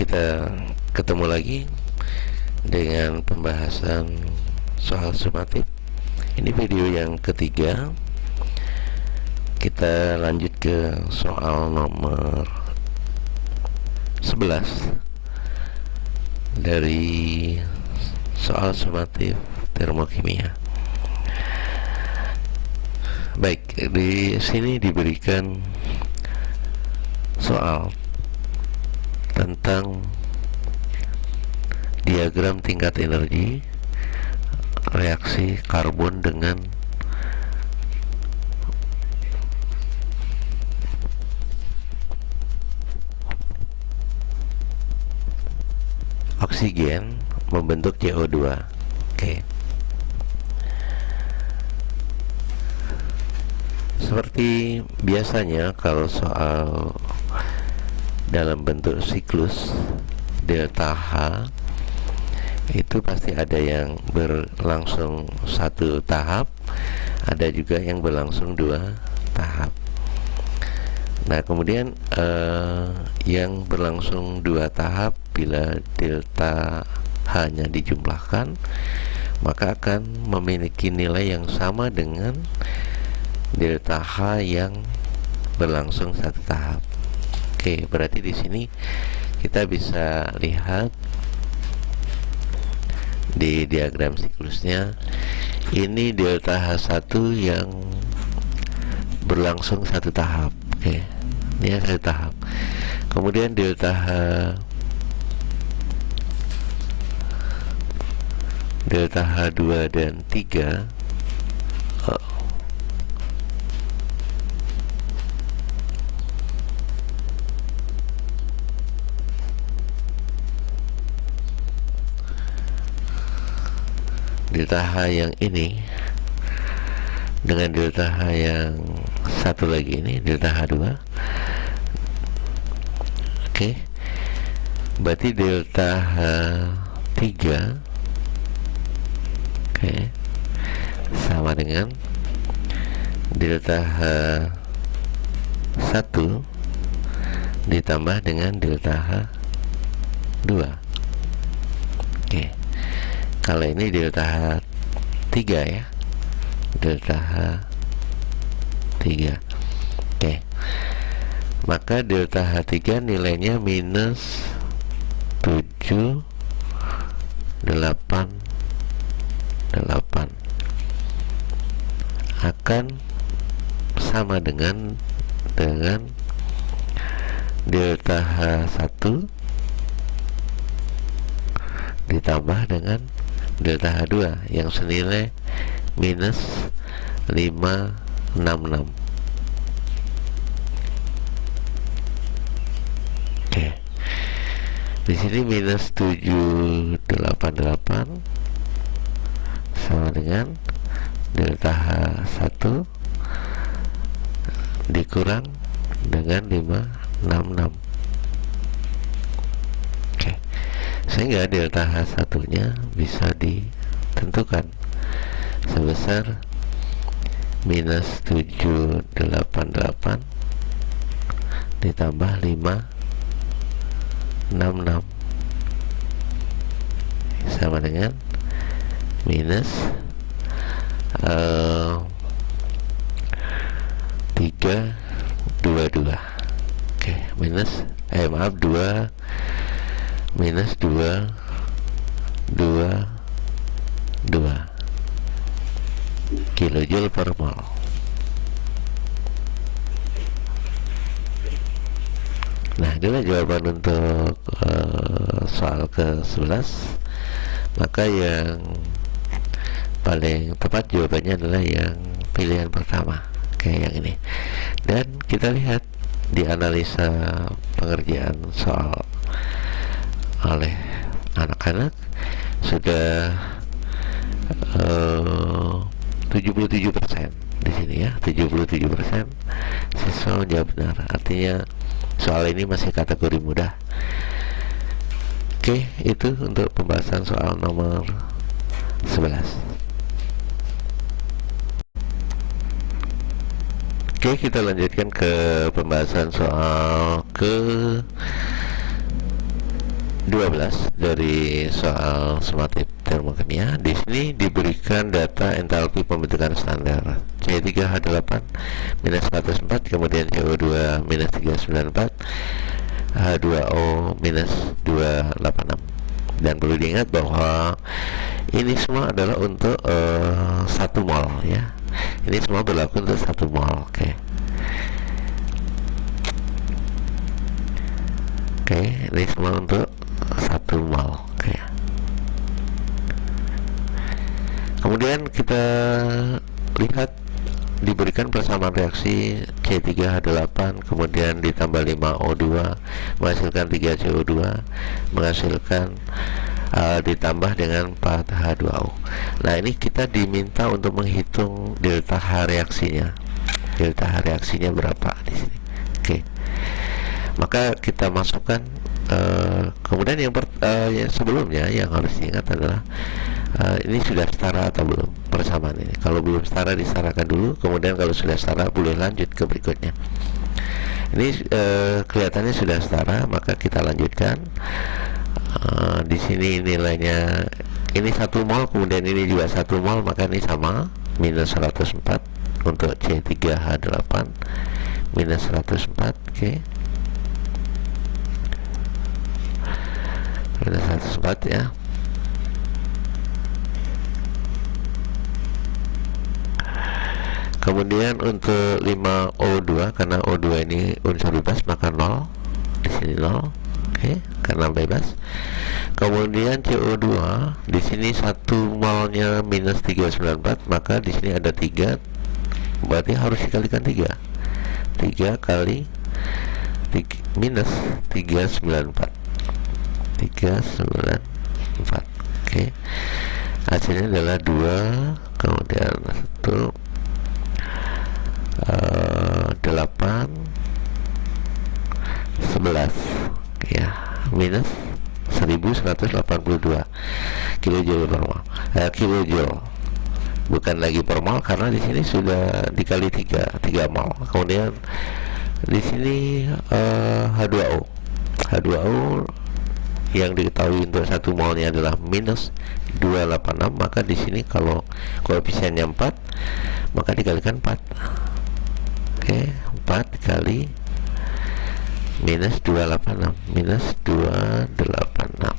kita ketemu lagi dengan pembahasan soal sumatif. Ini video yang ketiga. Kita lanjut ke soal nomor 11 dari soal sumatif termokimia. Baik, di sini diberikan soal tentang diagram tingkat energi reaksi karbon dengan oksigen membentuk CO2. Oke. Seperti biasanya kalau soal dalam bentuk siklus delta H itu pasti ada yang berlangsung satu tahap, ada juga yang berlangsung dua tahap. Nah, kemudian yang berlangsung dua tahap, bila delta H-nya dijumlahkan, maka akan memiliki nilai yang sama dengan delta H yang berlangsung satu tahap. Oke, berarti di sini kita bisa lihat di diagram siklusnya, ini delta H1 yang berlangsung satu tahap. Oke, ini satu tahap. Kemudian delta H2 dan 3 delta H yang ini dengan delta H yang satu lagi ini, delta H2. Oke, berarti delta H3 sama dengan delta H1 ditambah dengan delta H2. Oke, kalau ini delta H3 ya, delta H3. Oke, maka delta H3 nilainya minus 7, 8 akan sama dengan delta H1 ditambah dengan delta H2 yang senilai minus 566. Oke, di sini minus 788 sama dengan delta H1 dikurang dengan 566. Oke, sehingga delta H1 nya bisa ditentukan sebesar minus 788 ditambah 566 sama dengan minus 322. Oke, minus 2 minus 222 kilojoule per mol. Nah, inilah jawaban untuk soal ke-11. Maka yang paling tepat jawabannya adalah yang pilihan pertama, kayak yang ini. Dan kita lihat di analisa pengerjaan soal oleh anak-anak sudah 77% di sini ya, 77% siswa menjawab benar. Artinya soal ini masih kategori mudah. Oke, itu untuk pembahasan soal nomor 11. Oke, kita lanjutkan ke pembahasan soal ke 12 dari soal sumatif termokimia. Di sini diberikan data entalpi pembentukan standar C3H8 minus 104, kemudian CO2 minus 394, H2O minus 286. Dan perlu diingat bahwa ini semua adalah untuk 1 mol ya. Ini semua berlaku untuk 1 mol. Oke, ini semua untuk 1 mol. Kemudian kita lihat diberikan persamaan reaksi C3H8 kemudian ditambah 5O2 menghasilkan 3CO2 menghasilkan ditambah dengan 4H2O. Nah, ini kita diminta untuk menghitung delta H reaksinya. Delta H reaksinya berapa di sini? Maka kita masukkan kemudian yang sebelumnya yang harus diingat adalah ini sudah setara atau belum persamaan ini. Kalau belum setara disetarakan dulu, kemudian kalau sudah setara boleh lanjut ke berikutnya. Ini kelihatannya sudah setara, maka kita lanjutkan. Di sini nilainya ini 1 mol, kemudian ini juga 1 mol, maka ini sama minus 104 untuk C3H8 minus 104. Minus 104 ya. Kemudian untuk 5O2 karena O2 ini unsur bebas maka 0. Di sini 0. Karena bebas. Kemudian CO2 di sini 1 molnya minus 394, maka di sini ada 3. Berarti harus dikalikan 3. 3 kali minus 394. 394. Hasilnya adalah 2, kemudian 1 8 11 ya, minus 1182 kilojoule per mol. Kilojoule bukan lagi per mol karena di sini sudah dikali 3 mol. Kemudian di sini H2O yang diketahui untuk 1 molnya adalah minus 286, maka di sini kalau koefisiennya 4 maka dikalikan 4. 4 kali minus 286 minus 286.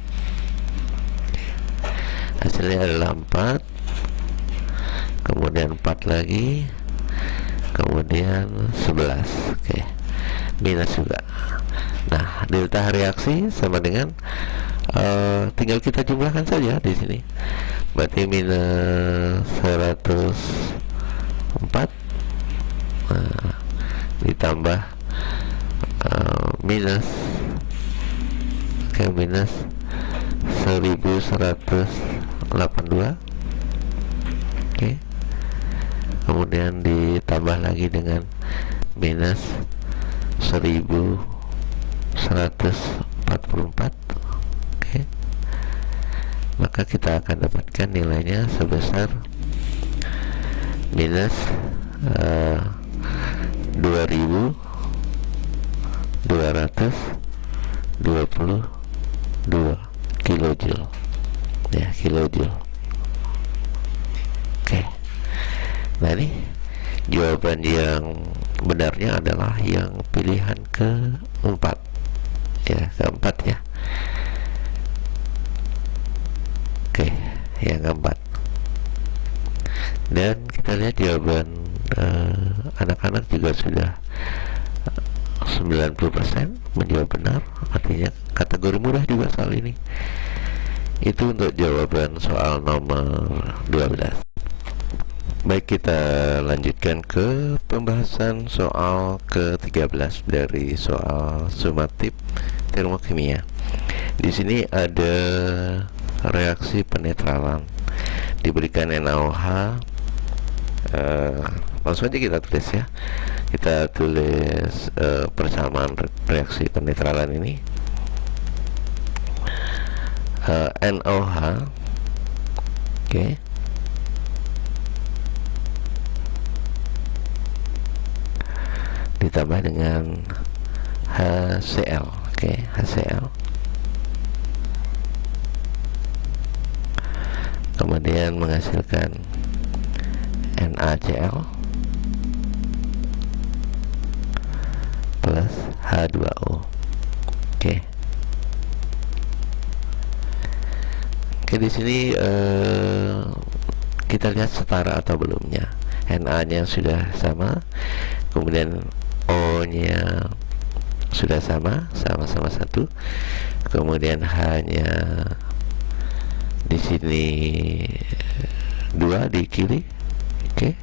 Hasilnya adalah 4, kemudian 4 lagi, kemudian 11. Minus juga. Nah, delta reaksi sama dengan tinggal kita jumlahkan saja di sini. Berarti minus 104 ditambah minus minus 1182. Kemudian ditambah lagi dengan minus 1144. Maka kita akan dapatkan nilainya sebesar minus 2222 kilojoule ya, kilojoule. Nah, ini jawaban yang benarnya adalah yang pilihan keempat ya, keempat ya. Yang keempat. Dan kita lihat jawaban anak-anak juga sudah 90% menjawab benar, artinya kategori mudah juga soal ini. Itu untuk jawaban soal nomor 12. Baik, kita lanjutkan ke pembahasan soal ke-13 dari soal sumatif termokimia. Di sini ada reaksi penetralan, diberikan NaOH. Langsung aja kita tulis ya. Kita tulis persamaan reaksi penetralan ini. NaOH, ditambah dengan HCl, HCl. kemudian menghasilkan NaCl plus H2O. Oke. Oke, di sini kita lihat setara atau belumnya. Na-nya sudah sama, kemudian O-nya sudah sama-sama satu, kemudian H-nya di sini 2 di kiri, oke.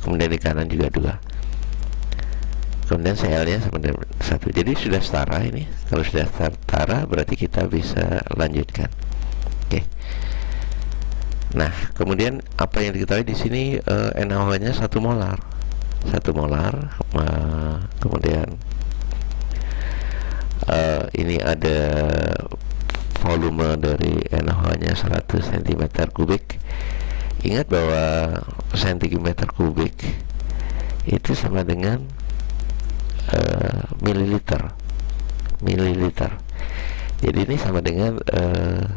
Kemudian di kanan juga 2. Kemudian Cl-nya sama dengan 1. Jadi sudah setara ini. Kalau sudah setara berarti kita bisa lanjutkan. Oke. Nah, kemudian apa yang diketahui di sini, NaOH-nya 1 molar. 1 molar. Kemudian ini ada volume dari NaOH-nya 100 cm3. Ingat bahwa cm3 itu sama dengan mililiter. Jadi ini sama dengan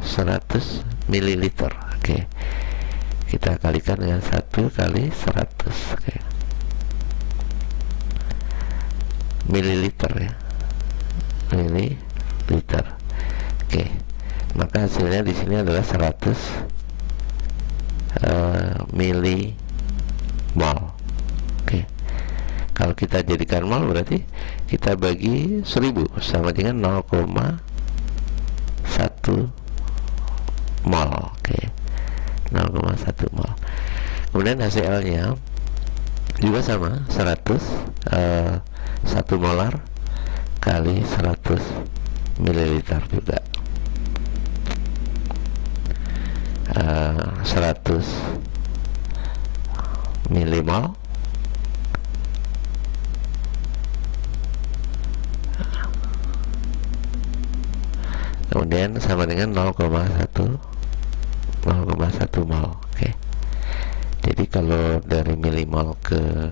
100 mililiter. Oke. Kita kalikan dengan 1 kali 100. Oke. Mililiter ya. Mililiter. Oke. Maka hasilnya di sini adalah 100 milimol. Oke. Kalau kita jadikan mol berarti kita bagi 1000 sama dengan 0,1 mol. Oke. 0,1 mol. Kemudian HCl-nya juga sama, 100 1 molar kali 100 mililiter juga. 100 milimol kemudian sama dengan 0,1 mol. Oke. Jadi kalau dari milimol ke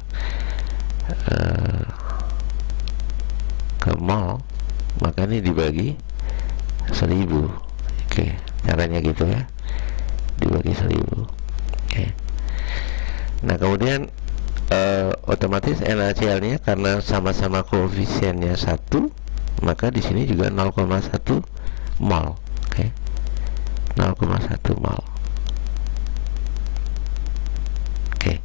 mol, maka ini dibagi 1000. Oke, caranya gitu ya, dibagi 1000. Oke. Nah, kemudian otomatis NaCl-nya karena sama-sama koefisiennya 1, maka di sini juga 0,1 mol. Oke. 0,1 mol. Oke.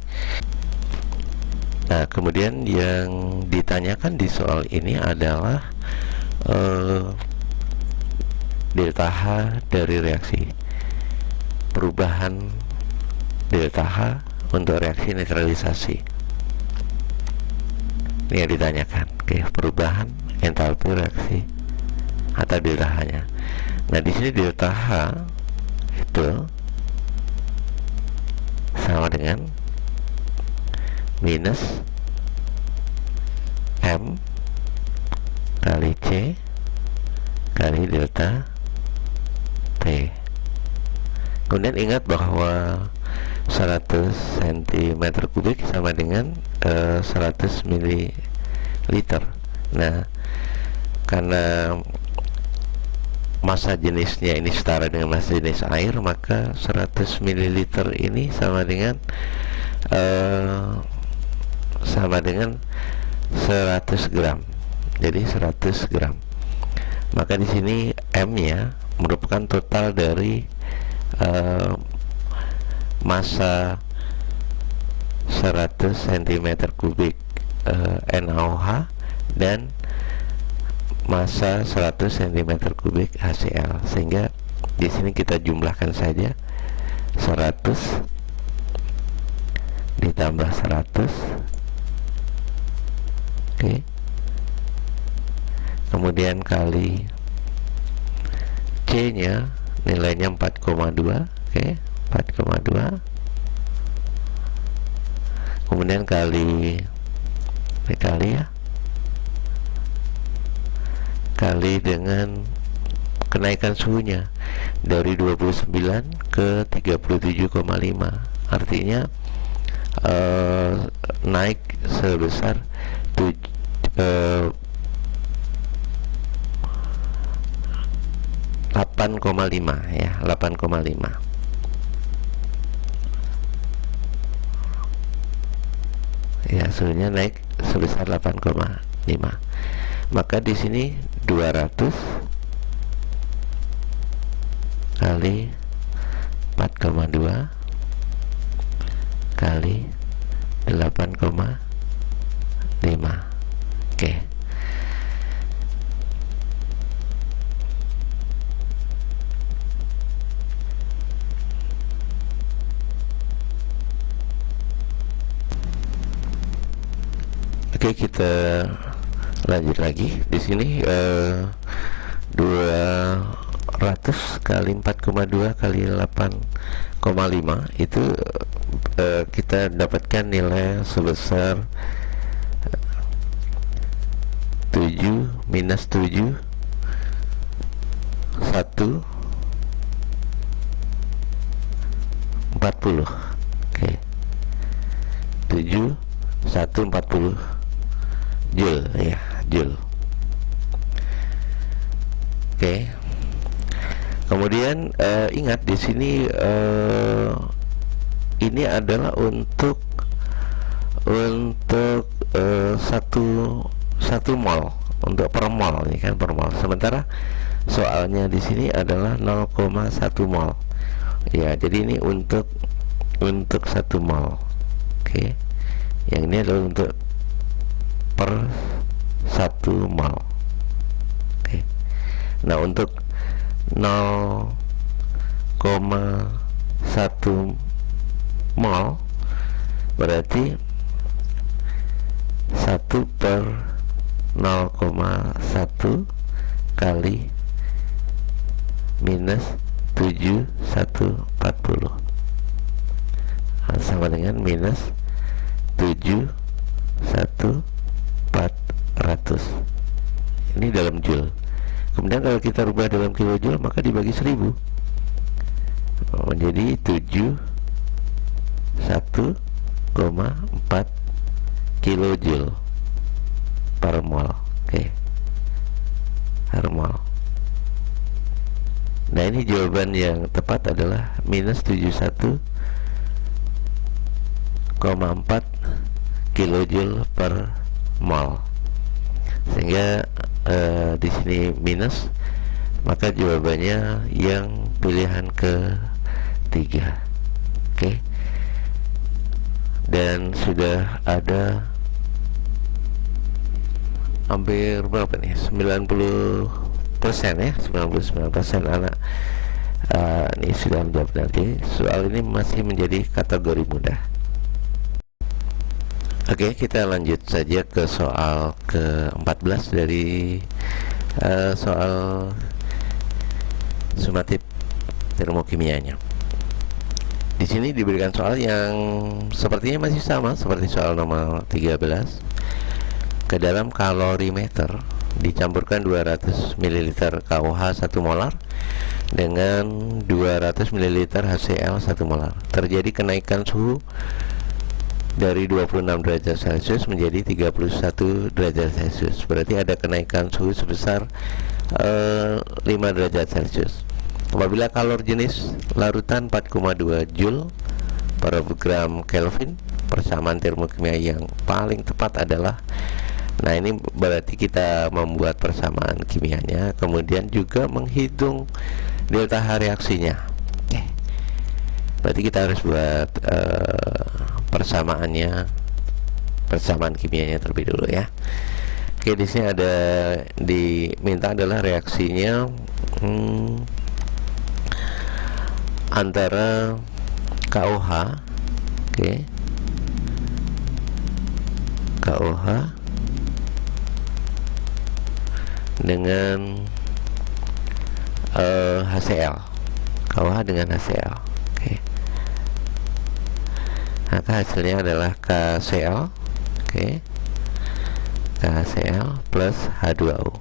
Nah, kemudian yang ditanyakan di soal ini adalah delta H dari reaksi, perubahan delta H untuk reaksi neutralisasi. Ini yang ditanyakan. Oke, perubahan entalpi reaksi atau delta H-nya. Nah, di sini delta H itu sama dengan minus M kali C kali delta T. Kemudian ingat bahwa 100 cm3 sama dengan 100 ml. Nah, karena massa jenisnya ini setara dengan massa jenis air, maka 100 ml ini sama dengan 100 gram. Jadi 100 gram. Maka di sini M-nya merupakan total dari massa 100 cm3 NaOH dan massa 100 cm3 HCl, sehingga di sini kita jumlahkan saja 100 ditambah 100. Oke. Kemudian kali C nya nilainya 4,2. Oke, 4,2. Kemudian kali ya, kali dengan kenaikan suhunya dari 29 ke 37,5. Artinya naik sebesar 8,5 ya, 8,5. ya, suhunya naik sebesar 8,5. Maka di sini 200 kali 4,2 kali 8,5. Oke. Oke, kita lanjut lagi. Di sini 200 kali 4,2 kali 8,5 itu kita dapatkan nilai sebesar 7 minus 7 1 40. Oke. 7 1 40 Joule, ya, Joule. Oke. Kemudian ingat di sini ini adalah untuk satu mol, untuk per mol, ini kan per mol. Sementara soalnya di sini adalah 0,1 mol. Ya, jadi ini untuk 1 mol. Oke. Yang ini adalah untuk per 1 mol. Oke. Nah, untuk 0,1 mol berarti 1 per 0,1 kali minus 7,140 sama dengan minus 7,140. Ini dalam joule. Kemudian kalau kita rubah dalam kilojoule maka dibagi 1000 menjadi 71,4 kilojoule per mol. Oke, per mol. Nah, ini jawaban yang tepat adalah minus 71,4 kilojoule per mol. Sehingga di sini minus, maka jawabannya yang pilihan ketiga. Oke. Dan sudah ada hampir berapa nih? 90% ya, 99% anak ini sudah menjawab. Nanti soal ini masih menjadi kategori mudah. Oke, kita lanjut saja ke soal ke-14 dari soal sumatif termokimianya. Di sini diberikan soal yang sepertinya masih sama seperti soal nomor 13. Ke dalam kalorimeter dicampurkan 200 ml KOH 1 molar dengan 200 ml HCl 1 molar. Terjadi kenaikan suhu dari 26 derajat Celcius menjadi 31 derajat Celcius. Berarti ada kenaikan suhu sebesar 5 derajat Celcius. Apabila kalor jenis larutan 4,2 Joule per gram Kelvin, persamaan termokimia yang paling tepat adalah, nah ini berarti kita membuat persamaan kimianya, kemudian juga menghitung delta H reaksinya. Oke. Berarti kita harus buat persamaan kimianya terlebih dulu ya. Oke, di sini ada diminta adalah reaksinya antara KOH, oke, KOH dengan HCl, KOH dengan HCl, oke. Maka hasilnya adalah KCl, oke, KCl plus H2O.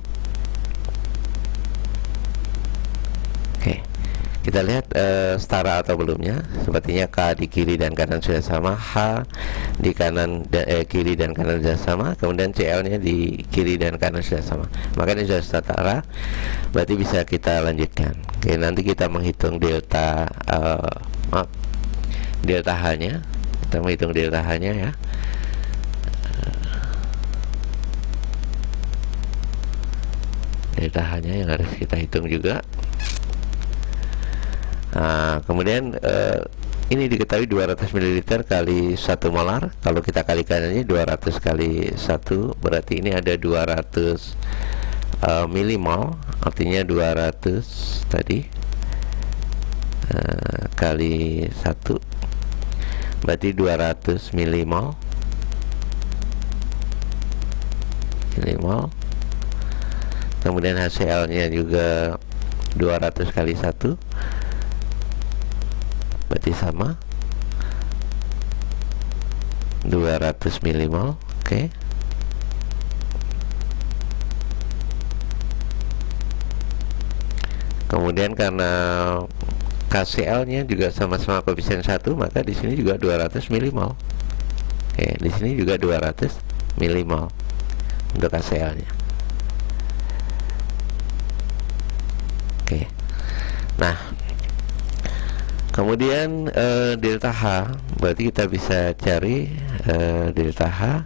Oke, kita lihat setara atau belumnya. Sepertinya K di kiri dan kanan sudah sama, H di kanan kiri dan kanan sudah sama, kemudian Cl nya di kiri dan kanan sudah sama. Maka ini sudah setara, berarti bisa kita lanjutkan. Oke, nanti kita menghitung delta delta H nya. Kita menghitung delta H nya ya. delta H-nya yang harus kita hitung juga. Nah, kemudian ini diketahui 200 ml kali 1 molar. Kalau kita kalikan aja 200 kali 1, berarti ini ada 200 milimol, artinya 200 tadi kali 1 berarti 200 milimol. Kemudian HCl nya juga 200 kali 1 berarti sama 200 milimol. Oke. Kemudian karena KCl nya juga sama-sama koefisien 1, maka di sini juga 200 milimol. Oke, di sini juga 200 milimol untuk KCl nya. Oke. Nah, kemudian delta H, berarti kita bisa cari delta H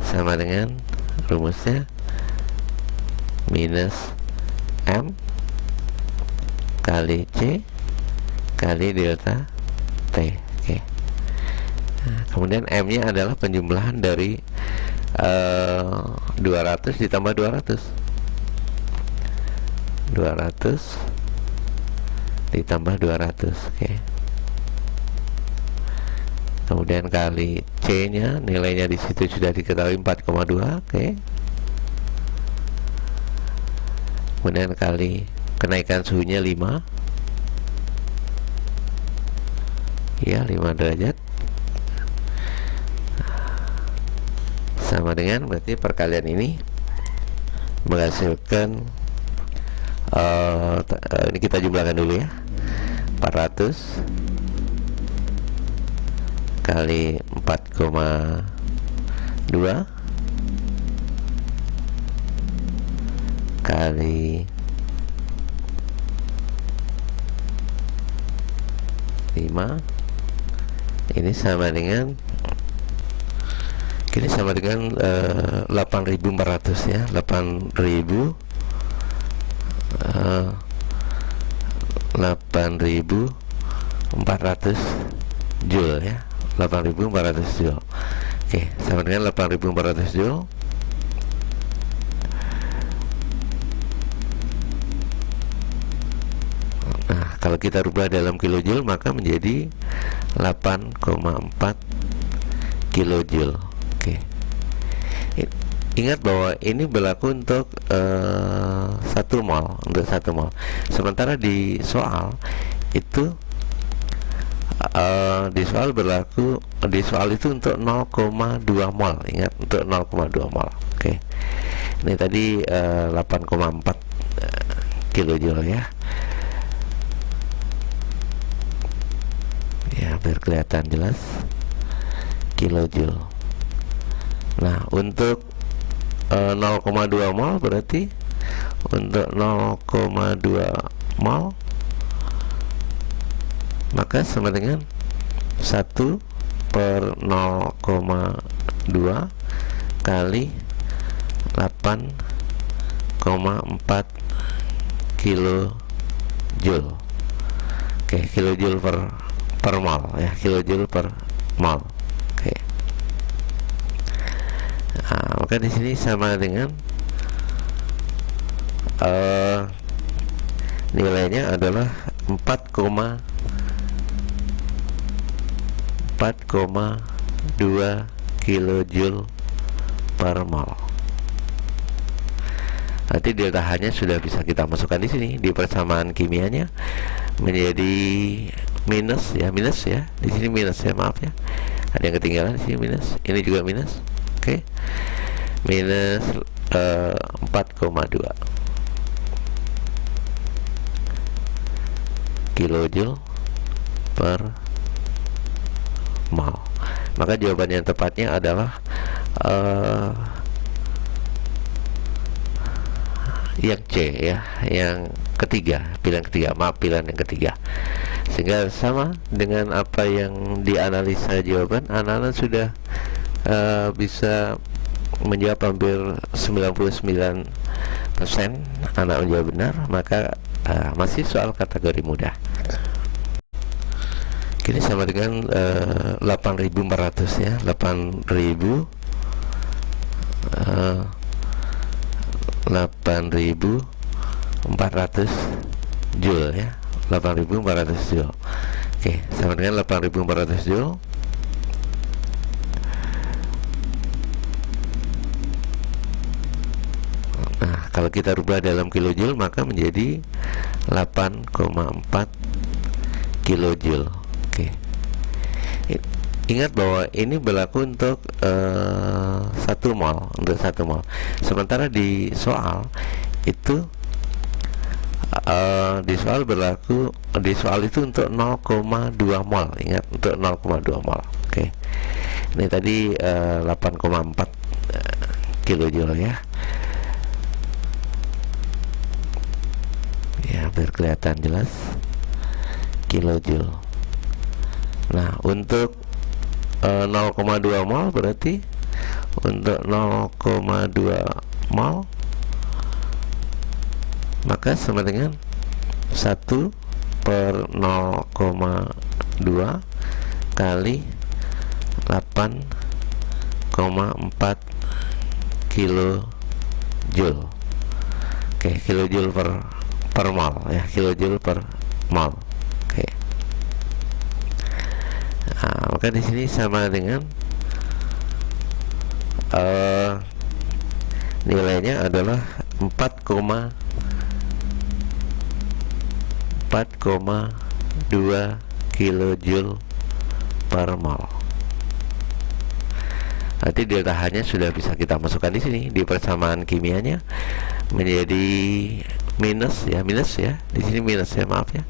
sama dengan rumusnya minus M kali C kali delta T. Oke. Nah, kemudian M nya adalah penjumlahan dari 200 ditambah 200 ditambah 200. Oke. Kemudian kali C nya, nilainya di situ sudah diketahui 4,2. Oke. Kemudian kali kenaikan suhunya 5, ya 5 derajat, sama dengan berarti perkalian ini menghasilkan ini kita jumlahkan dulu ya, 400 kali 4,2 kali 5, ini sama dengan 8.400 ya, 8.400 joule ya, 8.400 joule. Oke, sama dengan 8.400 joule. Nah, kalau kita rubah dalam kilojoule maka menjadi 8,4 kilojoule. Oke. Ingat bahwa ini berlaku untuk 1 mol, untuk 1 mol. Sementara di soal itu di soal itu untuk 0,2 mol. Ingat, untuk 0,2 mol. Oke. Ini tadi 8,4 kilojoule ya. Ya, biar kelihatan jelas, kilojoule. Nah, untuk 0,2 mol berarti untuk 0,2 mol maka sama dengan 1 per 0,2 kali 8,4 kilojoule. Oke, kilojoule per mol ya, kilojoule per mol. Oke. Nah, maka di sini sama dengan nilainya adalah 4,2 kilojoule per mol. Nanti delta H-nya sudah bisa kita masukkan di sini di persamaan kimianya menjadi minus ya, di sini minus ya, maaf ya, ada yang ketinggalan di sini minus, ini juga minus. Oke. Minus 4,2 kilojoule per mol. Maka jawaban yang tepatnya adalah yang C ya, yang ketiga, pilihan ketiga, pilihan yang ketiga. Sehingga sama dengan apa yang dianalisa jawaban, anak-anak sudah bisa menjawab hampir 99% anak menjawab benar, maka masih soal kategori mudah. Ini sama dengan 8.400 ya, 8.400 joule ya, 8.400 joule. Oke, sama dengan 8.400 joule. Nah, kalau kita rubah dalam kilojoule maka menjadi 8,4 kilojoule. Oke. Ingat bahwa ini berlaku untuk 1 mol, untuk 1 mol. Sementara di soal itu di soal itu untuk 0,2 mol. Ingat, untuk 0,2 mol. Oke. Ini tadi 8,4 kilojoule ya. Ya, biar kelihatan jelas kilojoule. Nah, untuk 0,2 mol berarti untuk 0,2 mol maka sama dengan 1 per 0,2 kali 8,4 kilojoule. Oke, kilojoule per mol ya, kilojoule per mol. Oke. Nah, maka di sini sama dengan nilainya adalah 4,2 kilojoule per mol. Nanti delta H-nya sudah bisa kita masukkan di sini di persamaan kimianya menjadi minus ya, di sini minus ya, maaf ya,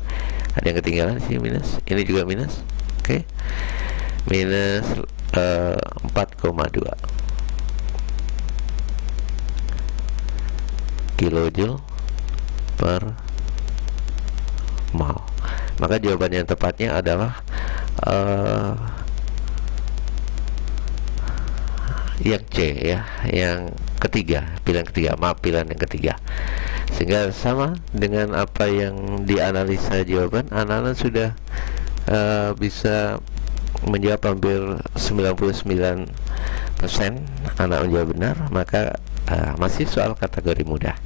ada yang ketinggalan di sini minus, ini juga minus. Oke, minus 4,2 kilojoule per mol. Maka jawaban yang tepatnya adalah yang C ya, yang ketiga, pilihan ketiga, pilihan yang ketiga. Sehingga sama dengan apa yang dianalisa jawaban, anak-anak sudah bisa menjawab hampir 99% anak menjawab benar, maka masih soal kategori mudah.